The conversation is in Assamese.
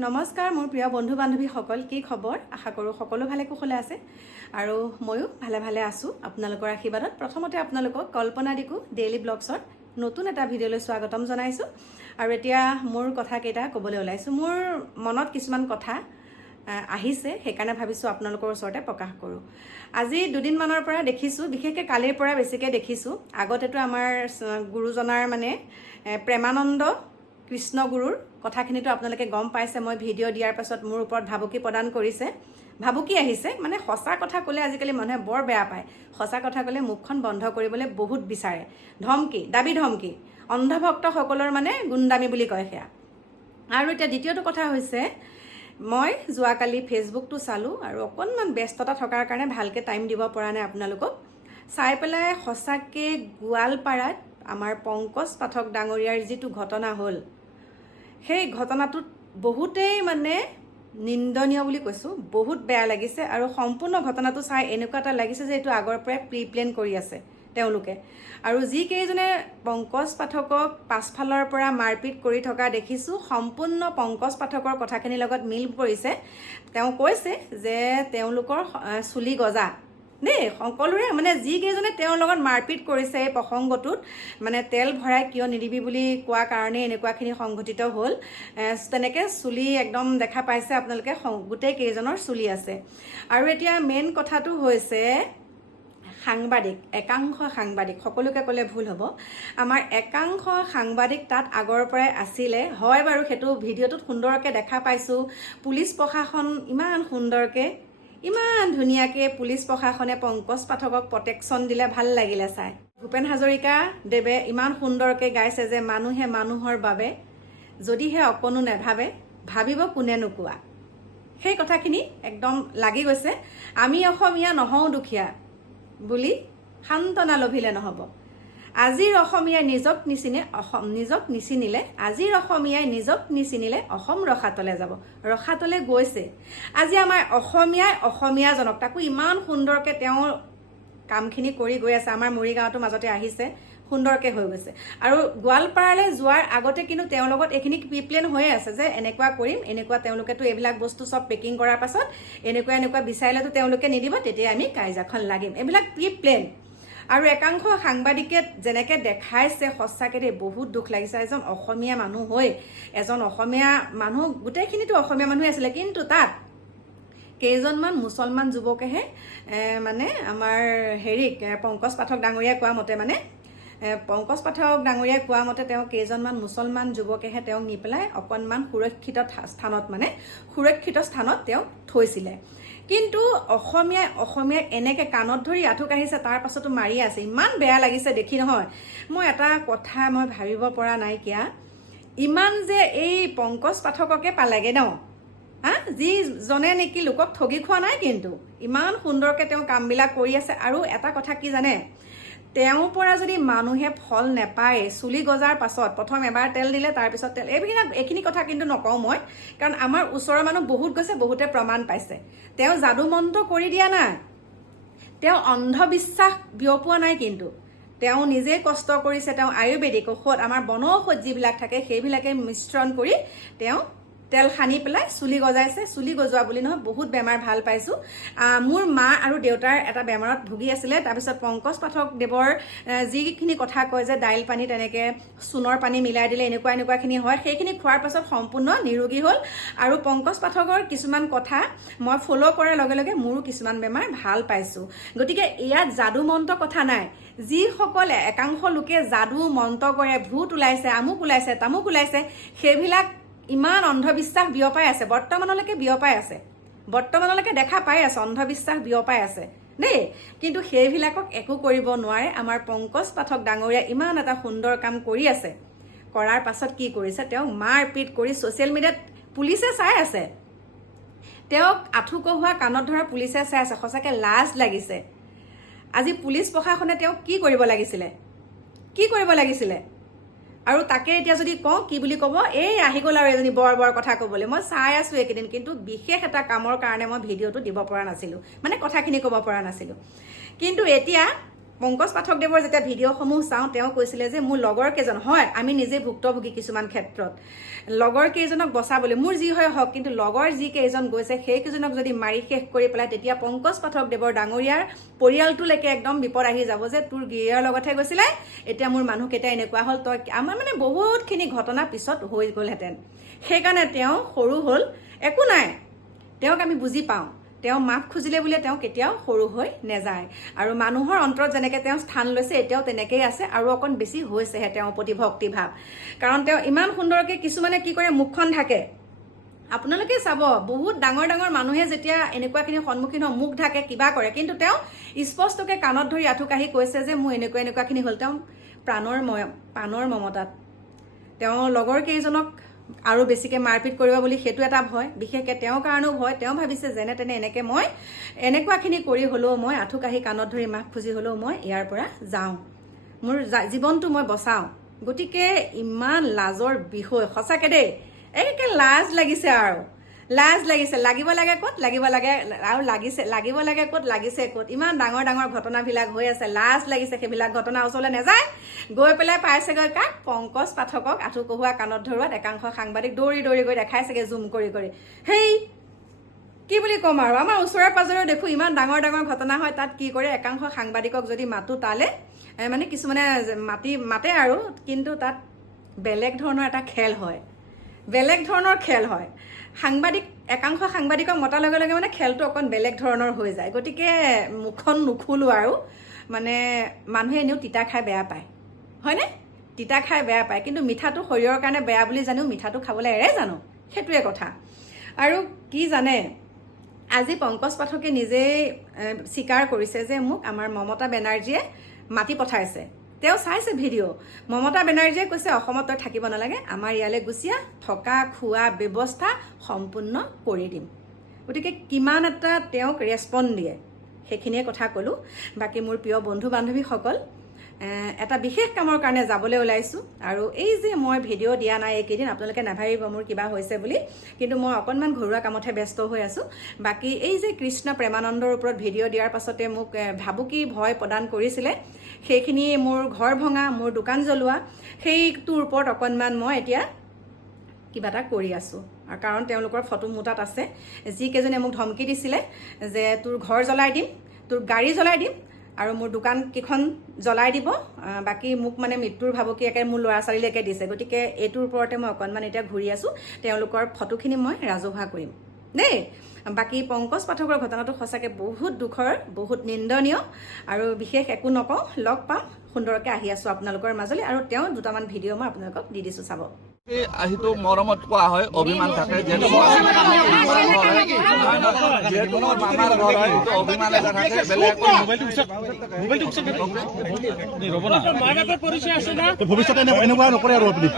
নমস্কাৰ মোৰ প্ৰিয় বন্ধু বান্ধৱীসকল, কি খবৰ? আশা কৰোঁ সকলো ভালে কুশলে আছে আৰু ময়ো ভালে আছোঁ আপোনালোকৰ আশীৰ্বাদত। প্ৰথমতে আপোনালোকক কল্পনা দিকু ডেইলি ব্লগছৰ নতুন এটা ভিডিঅ'লৈ স্বাগতম জনাইছোঁ। আৰু এতিয়া মোৰ কথাকেইটা ক'বলৈ ওলাইছোঁ। মোৰ মনত কিছুমান কথা আহিছে, সেইকাৰণে ভাবিছোঁ আপোনালোকৰ ওচৰতে প্ৰকাশ কৰোঁ। আজি দুদিনমানৰ পৰা দেখিছোঁ, বিশেষকৈ কালিৰ পৰা বেছিকৈ দেখিছোঁ। আগতেতো আমাৰ গুৰুজনাৰ প্ৰেমানন্দ কৃষ্ণগুৰুৰ কথাখিনিতো আপোনালোকে গম পাইছে। মই ভিডিঅ' দিয়াৰ পাছত মোৰ ওপৰত ভাবুকি প্ৰদান কৰিছে, ভাবুকি আহিছে। সঁচা কথা ক'লে আজিকালি মানুহে বৰ বেয়া পায়। সঁচা কথা ক'লে মুখখন বন্ধ কৰিবলৈ বহুত বিচাৰে, ধমকি, দাবী ধমকি, অন্ধভক্তসকলৰ গুণ্ডামী বুলি কয় সেয়া। আৰু এতিয়া দ্বিতীয়টো কথা হৈছে, মই যোৱাকালি ফেচবুকটো চালোঁ আৰু অকণমান ব্যস্ততা থকাৰ কাৰণে ভালকৈ টাইম দিব পৰা নাই আপোনালোকক। চাই পেলাই সঁচাকৈ গোৱালপাৰাত আমাৰ পংকজ পাঠক ডাঙৰীয়াৰ যিটো ঘটনা হ'ল, সেই ঘটনাটোত বহুতেই নিন্দনীয় বুলি কৈছোঁ, বহুত বেয়া লাগিছে। আৰু সম্পূৰ্ণ ঘটনাটো চাই এনেকুৱা এটা লাগিছে যে এইটো আগৰ পৰাই প্ৰি প্লেন কৰি আছে তেওঁলোকে। আৰু যিকেইজনে পংকজ পাঠকক পাছফালৰ পৰা মাৰপিট কৰি থকা দেখিছোঁ, সম্পূৰ্ণ পংকজ পাঠকৰ কথাখিনিৰ লগত মিল পৰিছে। তেওঁ কৈছে যে তেওঁলোকৰ চুলি গজা দেই, সকলোৰে যিকেইজনে তেওঁৰ লগত মাৰপিট কৰিছে এই প্ৰসংগটোত তেল ভৰাই কিয় নিদিবি বুলি কোৱা কাৰণে এনেকুৱাখিনি সংঘটিত হ'ল। তেনেকৈ চুলি একদম দেখা পাইছে আপোনালোকে, গোটেই কেইজনৰ চুলি আছে। আৰু এতিয়া মেইন কথাটো হৈছে সাংবাদিক, একাংশ সাংবাদিক, সকলোকে ক'লে ভুল হ'ব, আমাৰ একাংশ সাংবাদিক তাত আগৰ পৰাই আছিলে। হয় বাৰু, সেইটো ভিডিঅ'টোত সুন্দৰকৈ দেখা পাইছোঁ। পুলিচ প্ৰশাসন ইমান সুন্দৰকৈ, ইমান ধুনীয়াকৈ পুলিচ প্ৰশাসনে পংকজ পাঠকক প্ৰটেকশ্যন দিলে, ভাল লাগিলে চাই। ভূপেন হাজৰিকা দেৱে ইমান সুন্দৰকৈ গাইছে যে মানুহে মানুহৰ বাবে যদিহে অকণো নেভাবে, ভাবিব কোনে নোকোৱা। সেই কথাখিনি একদম লাগি গৈছে। আমি অসমীয়া নহওঁ দুখীয়া বুলি সান্তনা লভিলে নহ'ব। আজিৰ অসমীয়াই নিজক নিচিনিলে, আজিৰ অসমীয়াই নিজক নিচিনিলে অসম ৰসাতলে যাব। ৰসাতলে গৈছে। আজি আমাৰ অসমীয়াজনক, তাকো ইমান সুন্দৰকৈ তেওঁ কামখিনি কৰি গৈ আছে। আমাৰ মৰিগাঁৱতো মাজতে আহিছে, সুন্দৰকৈ হৈ গৈছে। আৰু গোৱালপাৰালৈ যোৱাৰ আগতে কিন্তু তেওঁৰ লগত এইখিনি প্ৰি প্লেন হৈয়ে আছে যে এনেকুৱা কৰিম, এনেকুৱা। তেওঁলোকেতো এইবিলাক বস্তু চব পেকিং কৰাৰ পাছত এনেকুৱা বিচাৰিলেতো তেওঁলোকে নিদিব, তেতিয়া আমি কাইজাখন লাগিম, এইবিলাক প্ৰি প্লেন। আৰু একাংশ সাংবাদিকে যেনেকৈ দেখাইছে, সঁচাকৈ দেই বহুত দুখ লাগিছে। এজন অসমীয়া মানুহ হৈ, এজন অসমীয়া মানুহ, গোটেইখিনিতো অসমীয়া মানুহে আছিলে, কিন্তু তাত কেইজনমান মুছলমান যুৱকেহে আমাৰ পংকজ পাঠক ডাঙৰীয়াই কোৱা মতে পংকজ পাঠক ডাঙৰীয়াই কোৱা মতে তেওঁ কেইজনমান মুছলমান যুৱকেহে তেওঁক নি পেলাই অকণমান সুৰক্ষিত স্থানত তেওঁক থৈছিলে। কিন্তু অসমীয়াক এনেকৈ কাণত ধৰি আঁঠু কাঢ়িছে, তাৰ পাছতো মাৰি আছে। ইমান বেয়া লাগিছে দেখি নহয়। মই এটা কথা ভাবিব পৰা নাইকিয়া, ইমান যে এই পংকজ পাঠককে পালেগে ন, যিজনে নেকি লোকক ঠগি খোৱা নাই, কিন্তু ইমান সুন্দৰকৈ তেওঁ কামবিলাক কৰি আছে। আৰু এটা কথা কি জানে, তেওঁৰ পৰা যদি মানুহে ফল নেপায়, চুলি গজাৰ পাছত প্ৰথম এবাৰ তেল দিলে, তাৰপিছত তেল, এইখিনি কথা কিন্তু নকওঁ মই, কাৰণ আমাৰ ওচৰৰ মানুহ বহুত গৈছে, বহুতে প্ৰমাণ পাইছে। তেওঁ যাদু মন্ত্ৰ কৰি দিয়া নাই, তেওঁ অন্ধবিশ্বাস বিয়পোৱা নাই, কিন্তু তেওঁ নিজেই কষ্ট কৰিছে। তেওঁ আয়ুৰ্বেদিক ঔষধ, আমাৰ বনৌষধ যিবিলাক থাকে, সেইবিলাকে মিশ্ৰণ কৰি তেওঁ তেল সানি পেলাই চুলি গজাইছে। চুলি গজোৱা বুলি নহয়, বহুত বেমাৰ ভাল পাইছোঁ। মোৰ মা আৰু দেউতাৰ এটা বেমাৰত ভুগি আছিলে। তাৰপিছত পংকজ পাঠক দেৱৰ যিখিনি কথা কয় যে দাইল পানী তেনেকৈ চূণৰ পানী মিলাই দিলে এনেকুৱাখিনি হয়, সেইখিনি খোৱাৰ পাছত সম্পূৰ্ণ নিৰোগী হ'ল। আৰু পংকজ পাঠকৰ কিছুমান কথা মই ফ'ল' কৰাৰ লগে লগে মোৰো কিছুমান বেমাৰ ভাল পাইছোঁ। গতিকে ইয়াত যাদু মন্ত্ৰ কথা নাই। যিসকলে একাংশ লোকে যাদু মন্ত্ৰ কৰে, ভূত ওলাইছে, আমুক ওলাইছে, তামুক ওলাইছে, সেইবিলাক ইমান অন্ধবিশ্বাস বিয়পাই আছে, বৰ্তমানলৈকে দেখা পাই আছে, অন্ধবিশ্বাস বিয়পাই আছে দেই। কিন্তু সেইবিলাকক একো কৰিব নোৱাৰে। আমাৰ পংকজ পাঠক ডাঙৰীয়া ইমান এটা সুন্দৰ কাম কৰি আছে, কৰাৰ পাছত কি কৰিছে, তেওঁক মাৰপিট কৰি ছ'চিয়েল মিডিয়াত পুলিচে চাই আছে, তেওঁক আঁঠু কঢ়োৱা, কাণত ধৰা পুলিচে চাই আছে। সঁচাকৈ লাজ লাগিছে। আজি পুলিচ প্ৰশাসনে তেওঁক কি কৰিব লাগিছিলে? আৰু তাকে এতিয়া যদি কওঁ, কি বুলি ক'ব, এই আহি গ'ল আৰু এজনী বৰ কথা ক'বলৈ। মই চাই আছোঁ এইকেইদিন, কিন্তু বিশেষ এটা কামৰ কাৰণে মই ভিডিঅ'টো দিব পৰা নাছিলোঁ, কথাখিনি ক'ব পৰা নাছিলোঁ। কিন্তু এতিয়া পংকজ পাঠকদেৱৰ যেতিয়া ভিডিঅ'সমূহ চাওঁ তেওঁ কৈছিলে যে মোৰ লগৰ কেইজন হয় আমি নিজে ভুক্তভোগী কিছুমান ক্ষেত্ৰত লগৰ কেইজনক বচাবলৈ মোৰ যি হয় হওক কিন্তু লগৰ যি কেইজন গৈছে সেইকেইজনক যদি মাৰি শেষ কৰি পেলাই তেতিয়া পংকজ পাঠকদেৱৰ ডাঙৰীয়াৰ পৰিয়ালটোলৈকে একদম বিপদ আহি যাব যে তোৰ গিৰিয়াৰ লগতহে গৈছিলে এতিয়া মোৰ মানুহকেইটা এনেকুৱা হ'ল তই আমাৰ মানে বহুতখিনি ঘটনা পিছত হৈ গ'লহেঁতেন সেইকাৰণে তেওঁ সৰু হ'ল একো নাই তেওঁক আমি বুজি পাওঁ তেওঁ মাফ খুজিলে বুলিয়ে তেওঁ কেতিয়াও সৰু হৈ নেযায় আৰু মানুহৰ অন্তৰত যেনেকৈ তেওঁ স্থান লৈছে এতিয়াও তেনেকেই আছে আৰু অকণ বেছি হৈছেহে তেওঁৰ প্ৰতি ভক্তিভাৱ কাৰণ তেওঁ ইমান সুন্দৰকৈ কিছুমানে কি কৰে মুখখন ঢাকে আপোনালোকে চাব বহুত ডাঙৰ ডাঙৰ মানুহে যেতিয়া এনেকুৱাখিনি সন্মুখীন হয় মুখ ঢাকে কিবা কৰে কিন্তু তেওঁ স্পষ্টকৈ কাণত ধৰি আঁঠু কাঢ়ি কৈছে যে মোৰ এনেকুৱাখিনি হ'ল তেওঁ প্ৰাণৰ মমতাত তেওঁ লগৰ কেইজনক আৰু বেছিকৈ মাৰপিট কৰিব বুলি সেইটো এটা ভয় বিশেষকৈ তেওঁৰ কাৰণেও ভয় তেওঁ ভাবিছে যেনে তেনে মই এনেকুৱাখিনি কৰি হ'লেও মই আঁঠু কাঢ়ি কাণত ধৰি মাফ খুজি হ'লেও মই ইয়াৰ পৰা যাওঁ মোৰ জীৱনটো মই বচাওঁ গতিকে ইমান লাজৰ বিষয় সঁচাকৈ দেই একে লাজ লাগিছে আৰু লাজ লাগিছে লাগিব লাগে ক'ত লাগিব লাগে আৰু লাগিব লাগে ক'ত লাগিছে ক'ত ইমান ডাঙৰ ডাঙৰ ঘটনাবিলাক হৈ আছে লাজ লাগিছে সেইবিলাক ঘটনা ওচৰলৈ নাযায় গৈ পেলাই পাইছেগৈ কাক পংকজ পাঠকক আঁঠু কঢ়োৱা কাণত ধৰোৱাত একাংশ সাংবাদিক দৌৰি দৌৰি গৈ দেখাইছেগৈ জুম কৰি সেই কি বুলি ক'ম আৰু আমাৰ ওচৰে পাজৰেও দেখোঁ ইমান ডাঙৰ ডাঙৰ ঘটনা হয় তাত কি কৰে একাংশ সাংবাদিকক যদি মাতো তালে মানে কিছুমানে মাতে আৰু কিন্তু তাত বেলেগ ধৰণৰ এটা খেল হয় একাংশ সাংবাদিকক মতাৰ লগে লগে মানে খেলটো অকণ বেলেগ ধৰণৰ হৈ যায় গতিকে মুখখন নুখুলো আৰু মানে মানুহে এনেও তিতা খাই বেয়া পায় হয়নে তিতা খাই বেয়া পায় কিন্তু মিঠাটো শৰীৰৰ কাৰণে বেয়া বুলি জানিও মিঠাটো খাবলৈ এৰে জানো সেইটোৱে কথা আৰু কি জানে আজি পংকজ পাঠকে নিজেই স্বীকাৰ কৰিছে যে মোক আমাৰ মমতা বেনাৰ্জীয়ে মাতি পঠাইছে তেওঁ চাইছে ভিডিঅ' মমতা বেনাৰ্জীয়ে কৈছে অসমত তই থাকিব নালাগে আমাৰ ইয়ালৈ গুচিয়া থকা খোৱা ব্যৱস্থা সম্পূৰ্ণ কৰি দিম গতিকে কিমান এটা তেওঁক ৰেছপন্দ দিয়ে সেইখিনিয়ে কথা ক'লোঁ বাকী মোৰ প্ৰিয় বন্ধু বান্ধৱীসকল এটা বিশেষ কামৰ কাৰণে যাবলৈ ওলাইছোঁ আৰু এই যে মই ভিডিঅ' দিয়া নাই এইকেইদিন আপোনালোকে নাভাবিব মোৰ কিবা হৈছে বুলি কিন্তু মই অকণমান ঘৰুৱা কামতহে ব্যস্ত হৈ আছোঁ বাকী এই যে কৃষ্ণ প্ৰেমানন্দৰ ওপৰত ভিডিঅ' দিয়াৰ পাছতে মোক ভাবুকি ভয় প্ৰদান কৰিছিলে সেইখিনি মোৰ ঘৰ ভঙা মোৰ দোকান জ্বলোৱা সেইটোৰ ওপৰত অকণমান মই এতিয়া কিবা এটা কৰি আছোঁ আৰু কাৰণ তেওঁলোকৰ ফটো মোৰ তাত আছে যিকেইজনে মোক ধমকি দিছিলে যে তোৰ ঘৰ জ্বলাই দিম তোৰ গাড়ী জ্বলাই দিম আৰু মোৰ দোকান কেইখন জ্বলাই দিব বাকী মোক মানে মৃত্যুৰ ভাবুকি একে মোৰ ল'ৰা ছোৱালীলৈকে দিছে গতিকে এইটোৰ ওপৰতে মই অকণমান এতিয়া ঘূৰি আছোঁ তেওঁলোকৰ ফটোখিনি মই ৰাজহুৱা কৰিম দেই বাকী পংকজ পাঠকৰ ঘটনাটো সঁচাকৈ বহুত দুখৰ বহুত নিন্দনীয় আৰু বিশেষ একো নকওঁ লগ পাম সুন্দৰকৈ আহি আছোঁ আপোনালোকৰ মাজলৈ আৰু তেওঁ দুটামান ভিডিঅ' মই আপোনালোকক দি দিছোঁ চাব আহিতো মৰমত কোৱা হয় অভিমান থাকে যিহেতু মামাৰ ঘৰ হয় অভিমান এটা থাকে বেলেগ ভৱিষ্যতে এনেকুৱা নকৰে আৰু আপুনি